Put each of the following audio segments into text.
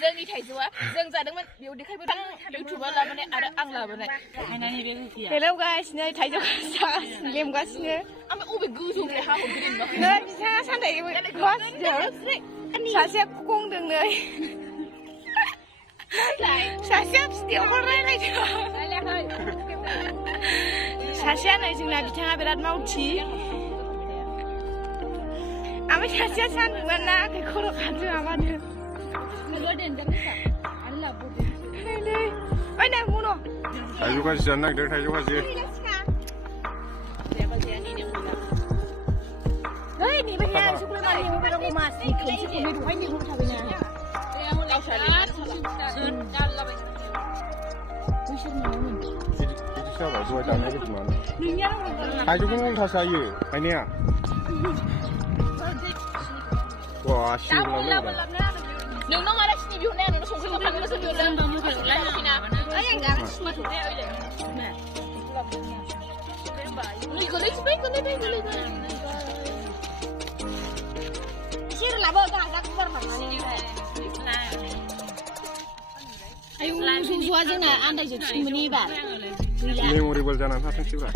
जोंनि थाइजौआ जों जादोंमोन बेयाव देखायबोदों इउटुबाव लाबोनाय आरो आं लाबोनाय हेलौ गाइस नै थाइजौ लेमगासिनो ओमफ्राय अबे गोजौनिफ्राय हाहरग्रोन नै बिथाङा सानदाय सासेया गंदों नै सासेया फिथाइयाव रायलायदों सासेया नै जोंना बिथाङा बिराद मावथि ओमफ्राय सासेया सान्दुंआ नाङाखै खर' खारदों माबादों थाइजौ खाजि जानो नागिरदों थाइजौ खाजि थाइजौखौ उल्थासो जायो गायनाया wah nung malah sini biunya nung sungguh panggil sungguh dan ayah enggak semua tuh ini golek sih sih lah bawa agak keluar mana nih ayo susu aja nah anda jadi menibar memorable jangan pasang sih lah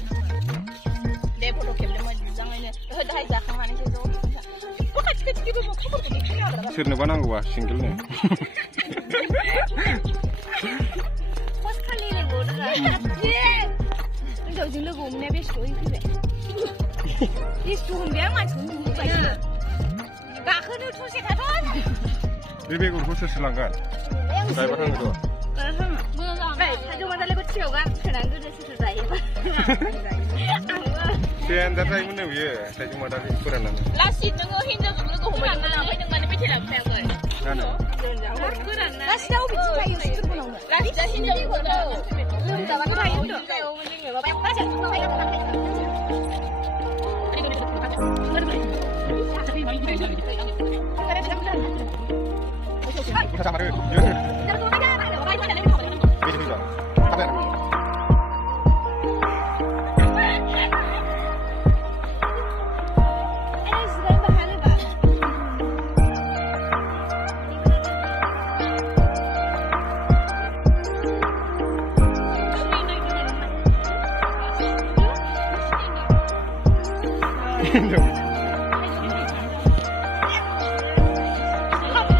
deh foto kemana mau jangan ini udah aja kemana sih tuh सोरनोबा नांगौबा सिंगेलनो फार्स्ट खालि हिनजावजों लोगो हमनाया बेसेबां फैबाय बेसेबां हमनाया मानसिखौनो नुबाय गाखोनो ससे थाथ' बे बेगरखौ सोरसो लांगोन गायबा थाङोथ' थाइजौ मादालायबो थियाव गान सोनानै गोदो सोर जायोबा Seandar saya mana biar saya cuma dari ukuran nama. Lasit nengok hindu sebelum kau homai nengok apa nengok ni macam apa yang kau? Mana? Lasit tahu bici kayu situ pun nengok. Lasit dah hindu pun tahu. Tak apa kayu tu. Kayu mending apa? Lasit tu kayu apa? Kita sama dulu. Bisa. Apa?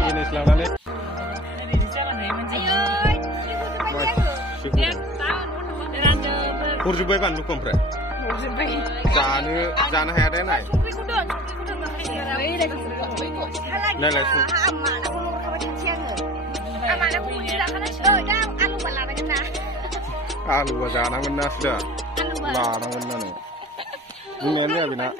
Ini selamat Hurjubai ban lu kompre. Jana hai ada nai. Nai lai su. Alu jana mana sudah. Larang mana nih. Ini apa nak?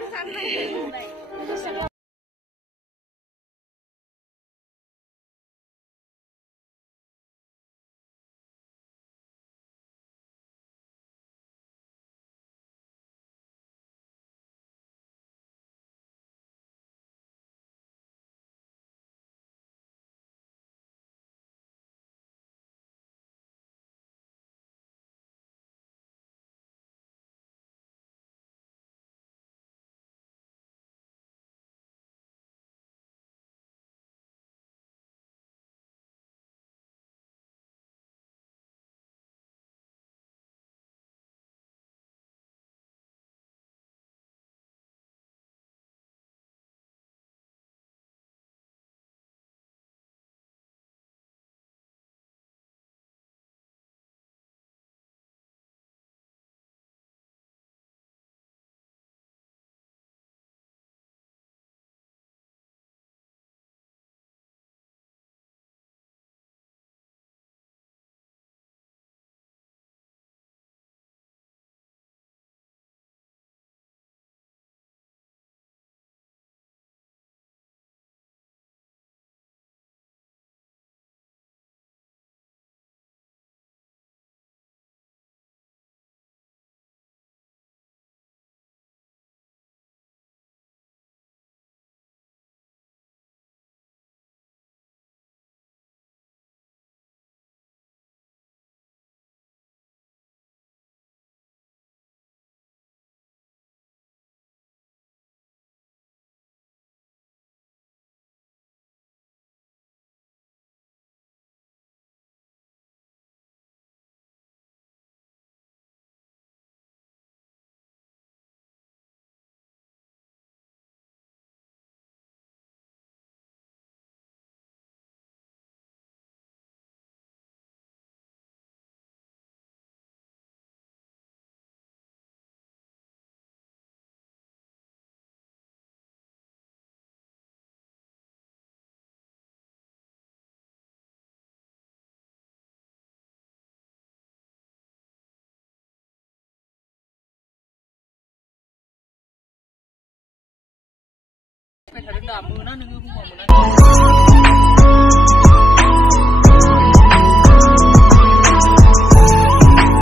दा मोना नोङो बुंबा मोना